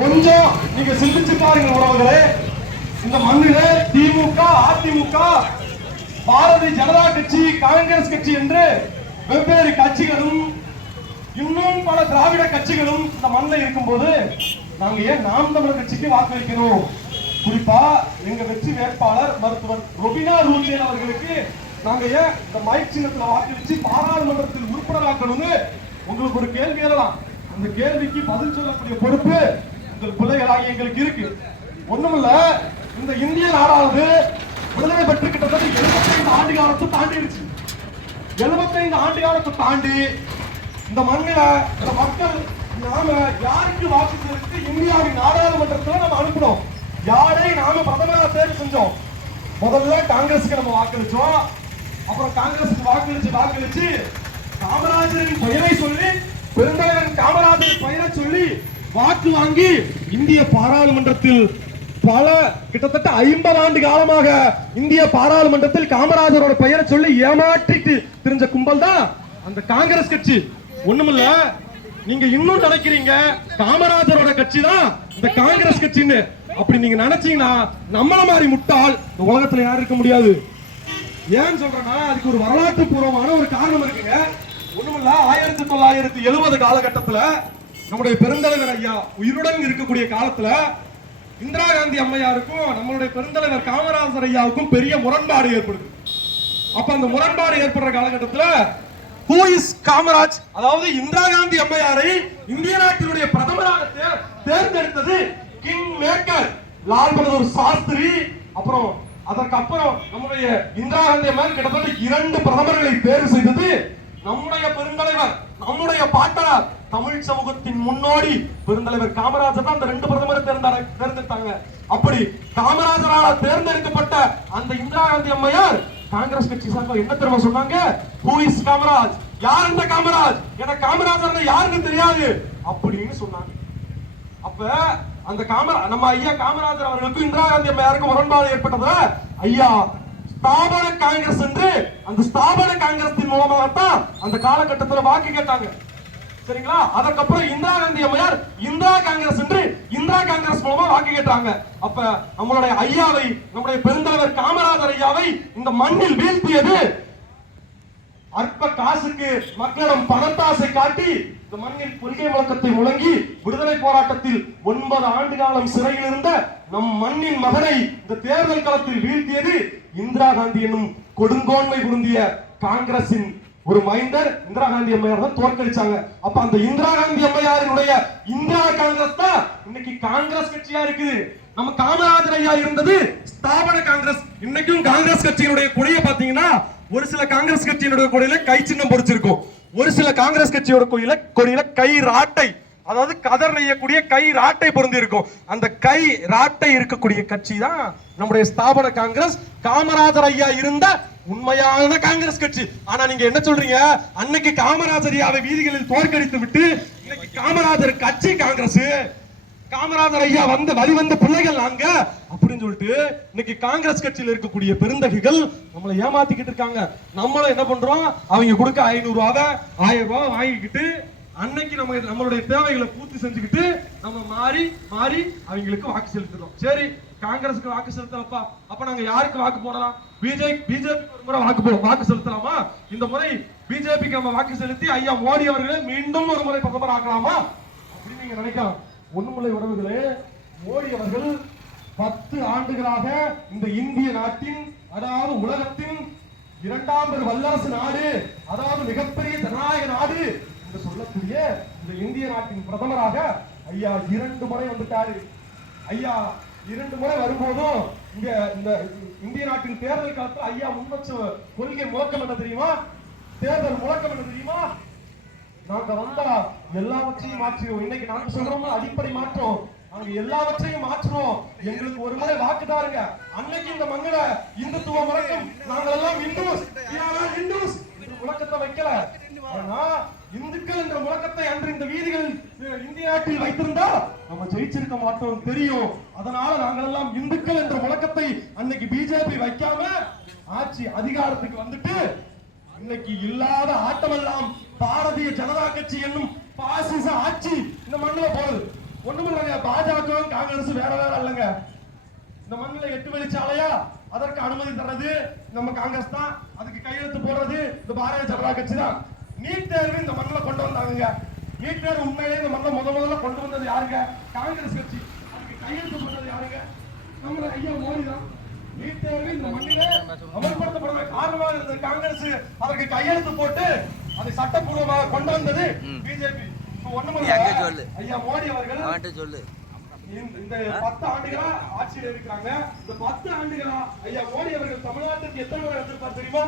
கொஞ்சம் நீங்க சிந்திச்சு பாருங்க உறவுகளே. இந்த மண்ணில திமுக, அதிமுக, பாரதிய ஜனதா கட்சி, காங்கிரஸ் கட்சி என்று வெவ்வேறு கட்சிகளும் இன்னும் பல திராவிட கட்சிகளும் இந்த மண்ணில் இருக்கும்போது நாங்க ஏன் நாம் தமிழர் கட்சிக்கு வாக்களிக்கணும்? குறிப்பா எங்க வெற்றி வேட்பாளர் மருத்துவர் ரொபினா ரூலியன் அவர்களுக்கு நாங்க ஏன் இந்த மைக் சின்னத்துல வாக்களிச்சு பாராளுமன்றத்தில் உறுப்பினராக்கணும்னு உங்களுக்கு ஒரு கேள்வி எழலாம். அந்த கேள்விக்கு பதில் சொல்லக்கூடிய பொறுப்பு உங்கள் பிள்ளைகளாகி எங்களுக்கு இருக்கு. ஒண்ணுமில்ல, இந்த இந்திய நாடானது விடுதலை பெற்று கிட்டத்தட்ட 75 ஆண்டு காலத்தை தாண்டிடுச்சு. 75 ஆண்டு காலத்தை தாண்டி இந்த மண்ணில இந்த மக்கள் நாம யாருக்கு வாக்கு செலுத்தி இந்தியாவின் நாடாளுமன்றத்தில் நம்ம அனுப்பினோம். யாரை நாம பிரதமராக தேர்வு செஞ்சோம்? முதல்ல காங்கிரஸுக்கு நம்ம வாக்களிச்சோம். அப்புறம் காங்கிரஸுக்கு வாக்களிச்சு காமராஜரின் பெயரை சொல்லி, பெருந்தலைவர் காமராஜரின் பெயரை சொல்லி வாக்கு வாங்கி இந்திய பாராளுமன்றத்தில் பல கிட்டத்தட்ட 50 ஆண்டு காலமாக இந்திய பாராளுமன்றத்தில் காமராஜரோட பெயரை சொல்லி ஏமாற்றிட்டு தெரிஞ்ச கும்பல் தான் அந்த காங்கிரஸ் கட்சி. ஒண்ணுமில்ல, நீங்க இன்னும் நினைக்கிறீங்க காமராஜரோட கட்சி தான் இந்த காங்கிரஸ் கட்சின்னு. அப்படி நீங்க நினைச்சீங்கன்னா நம்மள மாதிரி முட்டாள் இந்த உலகத்துல யாரும் இருக்க முடியாது. ஏன்னு சொல்றேன்னா அதுக்கு ஒரு வரலாற்று பூர்வமான ஒரு காரணம் இருக்குங்க. ஒண்ணுமில்ல, 1970 காலகட்டத்துல நம்முடைய பெருந்தலைவர் ஐயா உயிருடன் இருக்கக்கூடிய காலத்துல இந்திரா காந்தி அம்மையாருக்கும் நம்மளுடைய பெருந்தலைவர் காமராஜர் ஐயாவுக்கும் பெரிய முரண்பாடு ஏற்படுது. அப்ப அந்த முரண்பாடு ஏற்படுற காலகட்டத்துல ஹூ இஸ் காமராஜ், அதாவது இந்திரா காந்தி அம்மையாரை இந்திய நாட்டினுடைய பிரதமராக தேர்ந்தெடுத்தது கிங் மேக்கர் லால் பகதூர் சாஸ்திரி. அப்புறம் அதற்கப்புறம் நம்முடைய இந்திரா காந்தி அம்மையார் கிட்டத்தட்ட 2 பிரதமர்களை தேர்வு செய்தது நம்முடைய பெருந்தலைவர், நம்முடைய பாட்டனார், தமிழ் சமூகத்தின் முன்னோடி பெருந்தலைவர் காமராஜர் தான் அந்த 2 பிரதமரை தேர்ந்தெடுத்தாங்க. அப்படி காமராஜரால் தேர்ந்தெடுக்கப்பட்ட அந்த இந்திரா காந்தி அம்மையார் காங்கிரஸ் கட்சி சார்பாக என்ன தெரியுமா சொன்னாங்க? ஹூ இஸ் காமராஜ், யார் இந்த காமராஜ், எனக்கு காமராஜர் யாருன்னு தெரியாது அப்படின்னு சொன்னாங்க. அப்ப அந்த நம்ம ஐயா காமராஜர் அவர்களுக்கும் இந்திரா காந்தி அம்மையாருக்கும் முரண்பாடு ஏற்பட்டதுல ஐயா ஸ்தாபன காங்கிரஸ் என்று அந்த ஸ்தாபன காங்கிரஸின் மூலமாகத்தான் அந்த காலகட்டத்தில் வாக்கு கேட்டாங்க. சரிங்களா? அதற்கப்புறம் இந்திரா காந்தி அம்மையார் இந்திரா காங்கிரஸ் என்று இந்திரா காங்கிரஸ் மூலமா வாக்கு கேட்டாங்க. அப்ப நம்மளுடைய ஐயாவை, நம்முடைய பெருந்தலைவர் காமராஜர் ஐயாவை இந்த மண்ணில் வீழ்த்தியது அற்ப காசுக்கு மக்களிடம் பணத்தாசை காட்டி இந்த மண்ணில் கொள்கை முழக்கத்தை முழங்கி விடுதலை போராட்டத்தில் 9 ஆண்டு காலம் சிறையில் இருந்த நம் மண்ணின் மகனை இந்த தேர்தல் களத்தில் வீழ்த்தியது இந்திரா காந்தி என்னும் கொடுங்கோன்மை புரிந்திய காங்கிரசின் ஒரு மைந்தர் இந்திரா காந்தி அம்மையார் தான் தோற்கடிச்சாங்க. அப்ப அந்த இந்திரா காந்தி அம்மையாரினுடைய இந்திரா காங்கிரஸ் தான் இன்னைக்கு காங்கிரஸ் கட்சியா இருக்குது. நம்ம காமராஜர் ஐயா இருந்தது ஸ்தாபன காங்கிரஸ். இன்னைக்கும் காங்கிரஸ் கட்சியினுடைய கொடியை பாத்தீங்கன்னா ஒரு சில காங்கிரஸ் கட்சியினுடைய கொடியில கை சின்னம் பொறிச்சிருக்கும், ஒரு சில காங்கிரஸ் கட்சியோட கொடியில கை ராட்டை, அதாவது கதர் நெய்யக்கூடிய கை ராட்டை பொருந்தி இருக்கும். அந்த கை ராட்டை இருக்கக்கூடிய கட்சி தான் நம்முடைய ஸ்தாபன காங்கிரஸ், காமராஜர் ஐயா இருந்த உண்மையான காங்கிரஸ் கட்சி. ஆனா நீங்க என்ன சொல்றீங்க? அன்னைக்கு காமராஜர் ஐயாவை வீதிகளில் தோற்கடித்து விட்டு இன்னைக்கு காமராஜர் கட்சி காங்கிரஸ், காமராஜர் ஐயா வந்த பிள்ளைகள் நாங்க அப்படின்னு சொல்லிட்டு இன்னைக்கு காங்கிரஸ் கட்சியில் இருக்கக்கூடிய பெருந்தகைகள் நம்மளை ஏமாத்திக்கிட்டு இருக்காங்க. நம்மளும் என்ன பண்றோம்? அவங்க கொடுக்க 500 ரூபாவை 1000 ரூபாய் வாங்கிக்கிட்டு அன்னைக்கு நம்மளுடைய தேவைகளை பூர்த்தி செஞ்சுக்கிட்டு நம்ம மாறி அவங்களுக்கு வாக்கு செலுத்துறோம். சரி, காங்கிரஸுக்கு வாக்கு செலுத்தலப்பா, அப்ப நாங்க யாருக்கு வாக்கு போடலாம்? பிஜேபி ஒரு முறை வாக்கு செலுத்தலாமா? இந்த முறை பிஜேபிக்கு நம்ம வாக்கு செலுத்தி ஐயா மோடி அவர்களை மீண்டும் ஒரு முறை பிரதமர் ஆக்கலாமா அப்படின்னு நீங்க நினைக்கலாம். ஒண்ணுமுல்லை உறவுகளே, மோடி அவர்கள் 10 ஆண்டுகளாக இந்த இந்திய நாட்டின், அதாவது உலகத்தின் 2வது வல்லரசு நாடு, அதாவது மிகப்பெரிய ஜனநாயக நாடு என்று சொல்லக்கூடிய இந்த இந்திய நாட்டின் பிரதமராக ஐயா 2 முறை வந்துட்டாரு. ஐயா 2 முறை வரும்போதும் இங்க இந்த இந்திய நாட்டின் தேர்தல் காலத்தில் ஐயா முன்வச்ச கொள்கை முழக்கம் என்ன தெரியுமா? தேர்தல் முழக்கம் என்ன தெரியுமா? நாங்க வந்தா எல்லாவற்றையும் மாற்றுவோம். இன்னைக்கு நாங்க சொல்றோம் அடிப்படை மாற்றம், நாங்க எல்லாவற்றையும் மாற்றுவோம், எங்களுக்கு ஒரு முறை வாக்கு தாருங்க. அன்னைக்கு இந்த மண்ணில இந்துத்துவ முழக்கம், நாங்கள் எல்லாம் இந்துஸ் முழக்கத்தை வைக்கல. ஆனா இந்துக்கள் என்ற முழக்கத்தை அன்று இந்த வீதிகள் இந்திய நாட்டில் வைத்திருந்தா நம்ம ஜெயிச்சிருக்க மாட்டோம் தெரியும். அதனால நாங்கள் எல்லாம் இந்துக்கள் என்ற முழக்கத்தை அன்னைக்கு பிஜேபி வைக்காம ஆட்சி அதிகாரத்துக்கு வந்துட்டு இன்னைக்கு இல்லாத ஆட்டமெல்லாம் பாரதிய ஜனதா கட்சி என்னும் பாசிச ஆட்சி இந்த மண்ணில் போகுது. ஒண்ணுமில்லைங்க, பாஜக காங்கிரஸ் வேற வேற இல்லைங்க. இந்த மண்ணில் 8 வழிச்சாலையா அதற்கு அனுமதி தர்றது நம்ம காங்கிரஸ் தான். அதுக்கு கையெழுத்து போடுறது இந்த பாரதிய ஜனதா கட்சி தான். நீட் தேர்வு இந்த மண்ணில் கொண்டு வந்தாங்க. நீட் தேர்வு உண்மையிலே இந்த மண்ணில் முதல்ல கொண்டு வந்தது யாருங்க? காங்கிரஸ் கட்சி. அதுக்கு கையெழுத்து போட்டது யாருங்க? நம்ம ஐயா மோடி தான். நீட் தேர்வு இந்த மண்ணிலே அமல்படுத்தப்பட காரணமாக இருந்தது காங்கிரஸ். அதற்கு கையெழுத்து போட்டு அதை சட்டப்பூர்வமாக கொண்டு வந்தது பிஜேபி. ஐயா மோடி அவர்கள் சொல்லு இந்த 10 ஆண்டுகளா ஆட்சியில் இருக்கிறாங்க. இந்த 10 ஆண்டுகளா ஐயா மோடி அவர்கள் தமிழ்நாட்டுக்கு எத்தனை முறை வந்திருப்பார் தெரியுமா?